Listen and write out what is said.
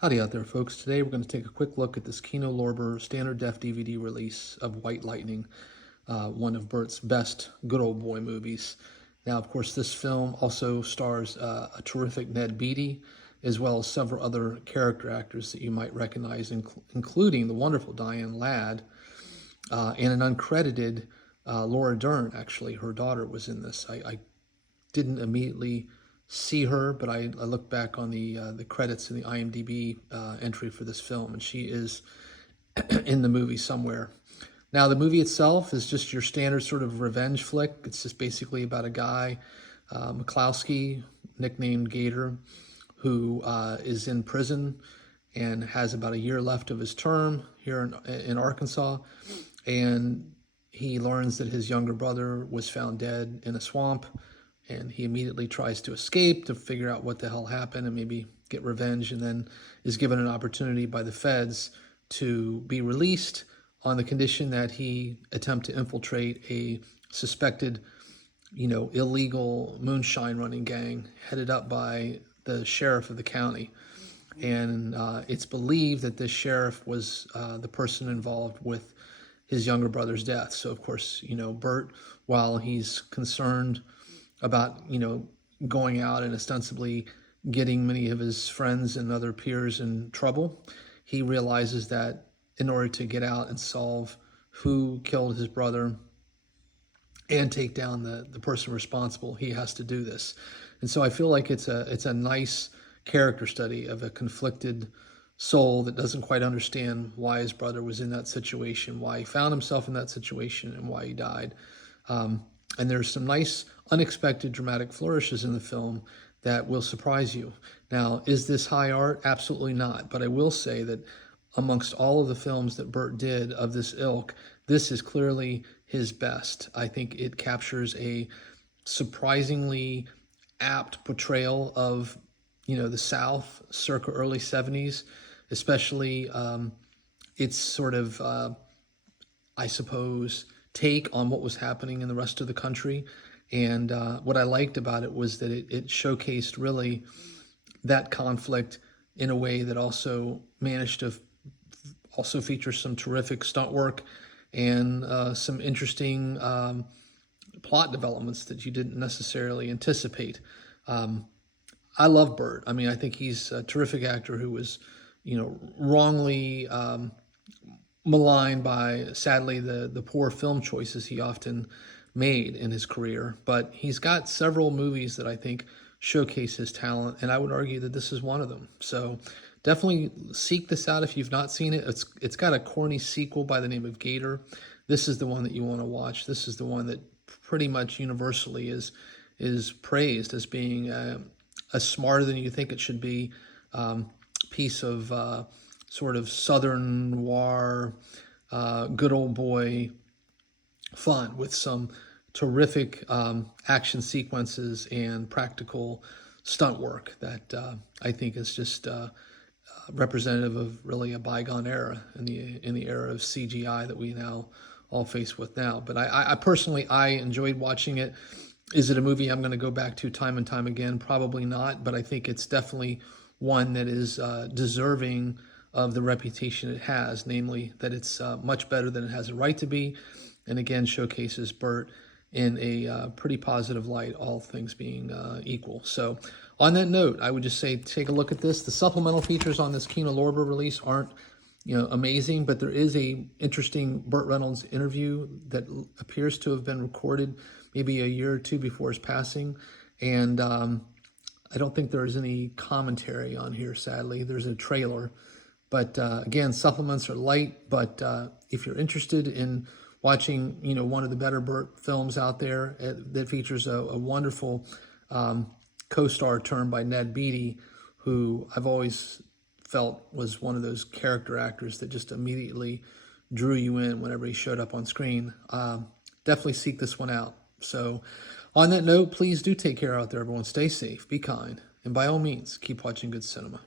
Howdy out there, folks. Today we're going to take a quick look at this Kino Lorber standard def DVD release of White Lightning, one of Bert's best good old boy movies. Now, of course, this film also stars a terrific Ned Beatty, as well as several other character actors that you might recognize, including the wonderful Diane Ladd, and an uncredited Laura Dern. Actually, her daughter was in this. I didn't immediately see her, but I looked back on the credits in the IMDb entry for this film, and she is in the movie somewhere. Now, the movie itself is just your standard sort of revenge flick. It's just basically about a guy, McCloskey, nicknamed Gator, who is in prison and has about a year left of his term here in Arkansas, and he learns that his younger brother was found dead in a swamp, and he immediately tries to escape to figure out what the hell happened and maybe get revenge, and then is given an opportunity by the feds to be released on the condition that he attempt to infiltrate a suspected, illegal moonshine running gang headed up by the sheriff of the county. And it's believed that this sheriff was the person involved with his younger brother's death. So, of course, Bert, while he's concerned about, going out and ostensibly getting many of his friends and other peers in trouble, he realizes that in order to get out and solve who killed his brother and take down the person responsible, he has to do this. And so I feel like it's a nice character study of a conflicted soul that doesn't quite understand why his brother was in that situation, why he found himself in that situation, and why he died. And there's some nice, unexpected dramatic flourishes in the film that will surprise you. Now, is this high art? Absolutely not. But I will say that amongst all of the films that Bert did of this ilk, this is clearly his best. I think it captures a surprisingly apt portrayal of, the South circa early 70s, especially its sort of, I suppose, take on what was happening in the rest of the country. And what I liked about it was that it showcased really that conflict in a way that also managed to also feature some terrific stunt work and some interesting plot developments that you didn't necessarily anticipate. I love Bert. I mean, I think he's a terrific actor who was, wrongly maligned by, sadly, the poor film choices he often made in his career. But he's got several movies that I think showcase his talent, and I would argue that this is one of them. So definitely seek this out if you've not seen it. It's got a corny sequel by the name of Gator. This is the one that you want to watch. This is the one that pretty much universally is praised as being a smarter than you think it should be piece of sort of Southern noir, good old boy fun with some terrific action sequences and practical stunt work that I think is just representative of really a bygone era in the era of CGI that we now all face with now. But I personally, I enjoyed watching it. Is it a movie I'm going to go back to time and time again? Probably not, but I think it's definitely one that is deserving of the reputation it has, namely that it's much better than it has a right to be, and again showcases Bert in a pretty positive light, all things being equal. So on that note, I would just say take a look at this. The supplemental features on this Kino Lorber release aren't amazing, but there is a interesting Burt Reynolds interview that appears to have been recorded maybe a year or two before his passing, and I don't think there's any commentary on here, sadly. There's a trailer. But again, supplements are light, but if you're interested in watching, one of the better Burt films out there that features a wonderful co-star turned by Ned Beatty, who I've always felt was one of those character actors that just immediately drew you in whenever he showed up on screen. Definitely seek this one out. So on that note, please do take care out there, everyone. Stay safe, be kind, and by all means, keep watching good cinema.